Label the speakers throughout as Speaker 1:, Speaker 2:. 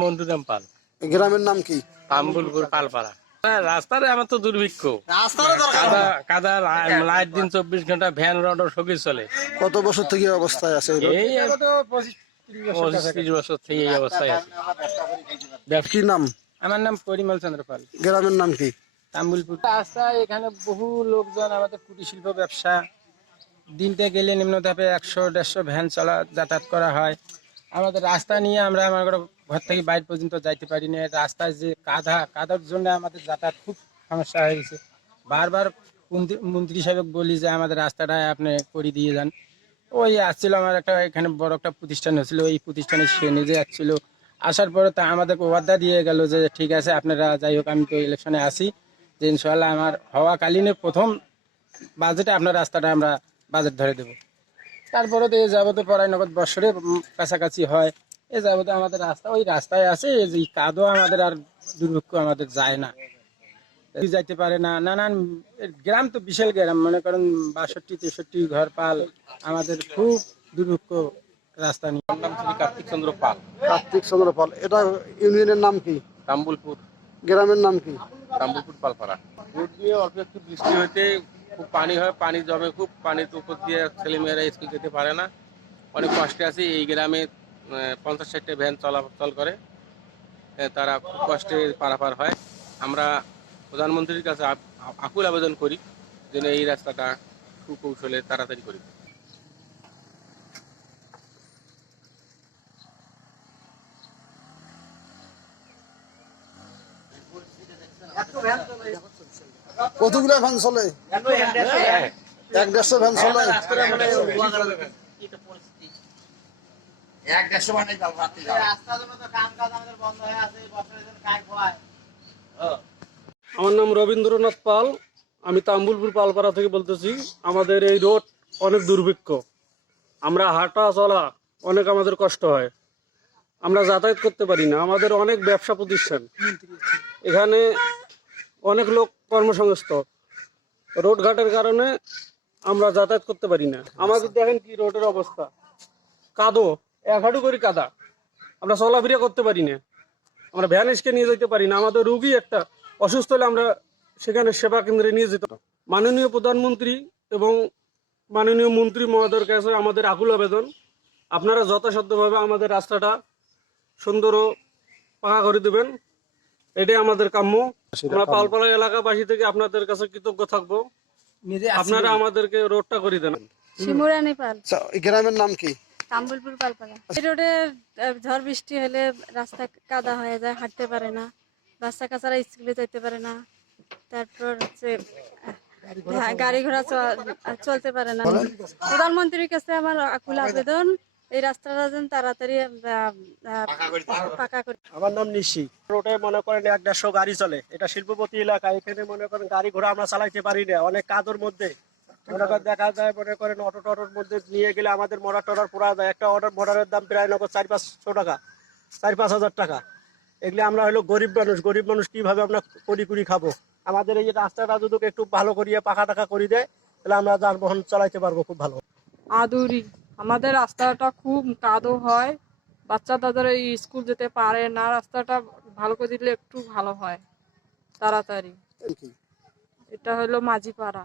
Speaker 1: মন্টুরাম পাল।
Speaker 2: গ্রামের নাম কি?
Speaker 1: পালপাড়া। হ্যাঁ, রাস্তার আমার তো দুর্ভিক্ষ। কাদা কাদা লাইট দিন চব্বিশ ঘণ্টা ভ্যান রড সবই চলে।
Speaker 2: কত বছর থেকে অবস্থায় আছে এই
Speaker 1: পঁচিশ ত্রিশ বছর থেকে এই অবস্থায় আছে।
Speaker 2: কি নাম?
Speaker 1: আমার নাম পরিমল চন্দ্র পাল।
Speaker 2: গ্রামের নাম কি?
Speaker 1: তাম্বুলপুর। রাস্তা এখানে বহু লোকজন আমাদের কুটির শিল্প ব্যবসা। দিনতে গেলে নিম্ন ধাপে একশো দেড়শো ভ্যান চলা যাতায়াত করা হয়। আমাদের রাস্তা নিয়ে আমরা আমার ঘর থেকে বাইরে পর্যন্ত যাইতে পারি না রাস্তায় যে কাদা, কাদার জন্য আমাদের যাতায়াত খুব সমস্যা হয়ে গেছে। বারবার মন্ত্রী- সাহেব বলি যে আমাদের রাস্তাটা আপনি করে দিয়ে যান। ওই আসছিল আমার একটা, এখানে বড় একটা প্রতিষ্ঠান হয়েছিল। ওই প্রতিষ্ঠানে সে নিজে আসছিল। আসার পরে তা আমাদেরকে ওয়াদা দিয়ে গেল যে ঠিক আছে, আপনারা যাই হোক, আমি তো ইলেকশনে আসি। যে ইনশাল্লাহ আমার হওয়াকালীনে প্রথম বাজেটে আপনার রাস্তাটা আমরা বাজেট ধরে দেব। তারপরে তো এই যাবতে পড়াই নগদ বছরে কাছাকাছি হয়। এ যাবতে আমাদের রাস্তা ওই রাস্তায় আছে এই যে কাদো আমাদের আর দুর্ভিক্ষ আমাদের যায় না। যাইতে পারে না নানান গ্রাম তো বিশাল গ্রাম মনে করেন বাষট্টি তেষট্টি ঘর পাল আমাদের খুব দুর্ভিক্ষ রাস্তা নিয়ে। নাম শ্রী কার্তিক চন্দ্র পাল।
Speaker 2: কার্তিক চন্দ্র পাল এটা ইউনিয়নের নাম কি?
Speaker 1: তাম্বুলপুর।
Speaker 2: গ্রামের নাম কি?
Speaker 1: তাম্বুলপুর পালপাড়া। রোড দিয়ে অল্প একটু বৃষ্টি হতে খুব পানি হয় পানি জমে খুব পানির উপর দিয়ে ছেলেমেয়েরা স্কুল যেতে পারে না। অনেক কষ্টে আছে এই গ্রামে পঞ্চাশ ষাটটা ভ্যান চলাচল করে। তারা খুব কষ্টে পারাপার হয়। আমরা প্রধানমন্ত্রীর কাছে আকুল আবেদন করি যেন এই রাস্তাটা সুকৌশলে তাড়াতাড়ি করি
Speaker 2: কতগুলো ভ্যান চলে? এক দেড়শো ভ্যান চলে।
Speaker 3: এক দেড়শো মানে যাও রাত্রে যাও
Speaker 4: আমার নাম রবীন্দ্রনাথ পাল আমি তাম্বুলপুর পালপাড়া থেকে বলতেছি আমাদের এই রোড অনেক দুর্ভিক্ষ। আমরা হাঁটা চলা অনেক আমাদের কষ্ট হয়। আমরা যাতায়াত করতে পারি না আমাদের অনেক ব্যবসা প্রতিষ্ঠান। এখানে অনেক লোক কর্মসংস্থান রোড ঘাটের কারণে আমরা যাতায়াত করতে পারি না। আমাদের দেখেন কি রোডের অবস্থা। কাদো। এক হাঁটু করে কাদা। আমরা চলাফেরা করতে পারি না। আমরা ভ্যানিসকে নিয়ে যেতে পারি না। আমাদের রুগী একটা অসুস্থ হলে আমরা সেখানে সেবা কেন্দ্রে নিয়ে যেতে মাননীয় প্রধানমন্ত্রী এবং মাননীয় মন্ত্রী মহোদয়ের কাছে আমাদের আকুল আবেদন। আপনারা যথাসাধ্যভাবে আমাদের রাস্তাটা সুন্দর ও পাকা করে দেবেন। এটাই আমাদের কাম্য। আমরা পালপাড়া এলাকাবাসী থেকে আপনাদের কাছে কৃতজ্ঞ থাকব। আপনারা আমাদেরকে রোডটা করে দেন।
Speaker 2: গ্রামের নাম কি?
Speaker 5: তাম্বুলপুর পালপাড়া এই রোডে ঝড় বৃষ্টি হলে রাস্তা কাদা হয়ে যায় হাঁটতে পারে না। বাচ্চা কাচারা স্কুলে যেতে পারে না। তারপর হচ্ছে গাড়ি ঘোড়া চলতে পারে না। প্রধানমন্ত্রীর কাছে আমার আকুল আবেদন এই রাস্তাটা যেন তাড়াতাড়ি পাকা করে
Speaker 4: আমার নাম নিশি। রোডে মনে করেন এক দেড়শো গাড়ি চলে। এটা শিল্পপতি এলাকা। এখানে মনে করেন গাড়ি ঘোড়া আমরা চালাইতে পারি না। অনেক কাদর মধ্যে। মনে করেন দেখা যায় মনে করেন অটো টটোর মধ্যে নিয়ে গেলে আমাদের মোটর টরার পোড়া যায়। একটা অর্ডার মোটরের দাম প্রায় নগদ চার পাঁচশো টাকা চার পাঁচ হাজার টাকা। এগুলি আমরা হলো গরিব মানুষ গরিব মানুষ কীভাবে আমরা করি করি খাব? আমাদের এই যে রাস্তাটা যদি একটু ভালো করিয়ে পাকা টাকা করে দেয় তাহলে আমরা যানবাহন চালাইতে পারব খুব ভালো।
Speaker 6: আদুরি আমাদের রাস্তাটা খুব কাদো হয়। বাচ্চা তাদের এই স্কুল যেতে পারে না রাস্তাটা ভালো করে দিলে একটু ভালো হয়। তাড়াতাড়ি। এটা হলো মাঝিপাড়া।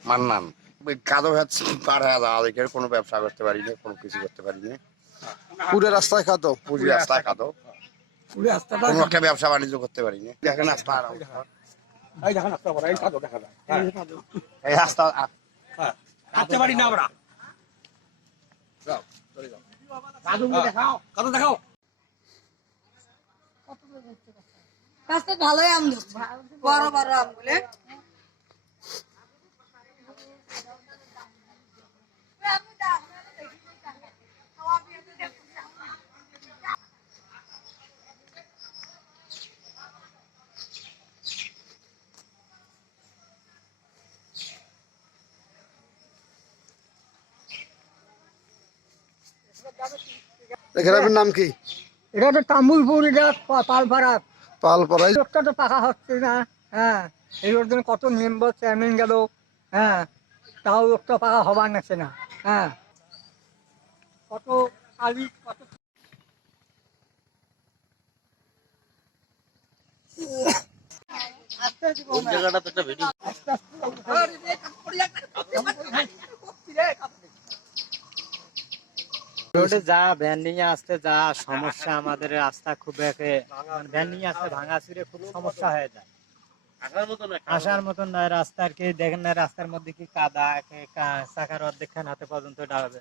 Speaker 3: মান্নান। ওই কাদো ভ্যাচ পার হয়ে যাওয়া দেখে কোনো ব্যবসা করতে পারি না কোনো কিছু করতে পারি না
Speaker 2: পুরো রাস্তায় খাতো
Speaker 3: পুরি রাস্তায় কাদো। কোনো একটা ব্যবসা বাণিজ্য করতে পারি না দেখেন রাস্তা আর অবস্থা। এই রাস্তা
Speaker 5: ভালোই আম বড় বড় আম
Speaker 2: গ্রামের নাম কি?
Speaker 7: এটা তো তামুলপুর এটা পালপাড়া।
Speaker 2: পালপাড়ায়?
Speaker 7: রোডটা তো পাকা হচ্ছে না হ্যাঁ। এই রোড জন্য কত মেম্বার চেয়ারম্যান গেল হ্যাঁ। তাও রোডটা পাকা হবার নাচ্ছে না হ্যাঁ। কত আলি কত
Speaker 8: রোডে যা ভ্যান নিয়ে আসতে যা সমস্যা আমাদের রাস্তা খুব একে মানে ভ্যান নিয়ে আসতে ভাঙা চুরে খুব সমস্যা হয়ে যায়। আসার মতন নয় রাস্তার কি দেখেন না রাস্তার মধ্যে কি কাদা কা- চাকার অর্ধেক হাতে পর্যন্ত ডাবে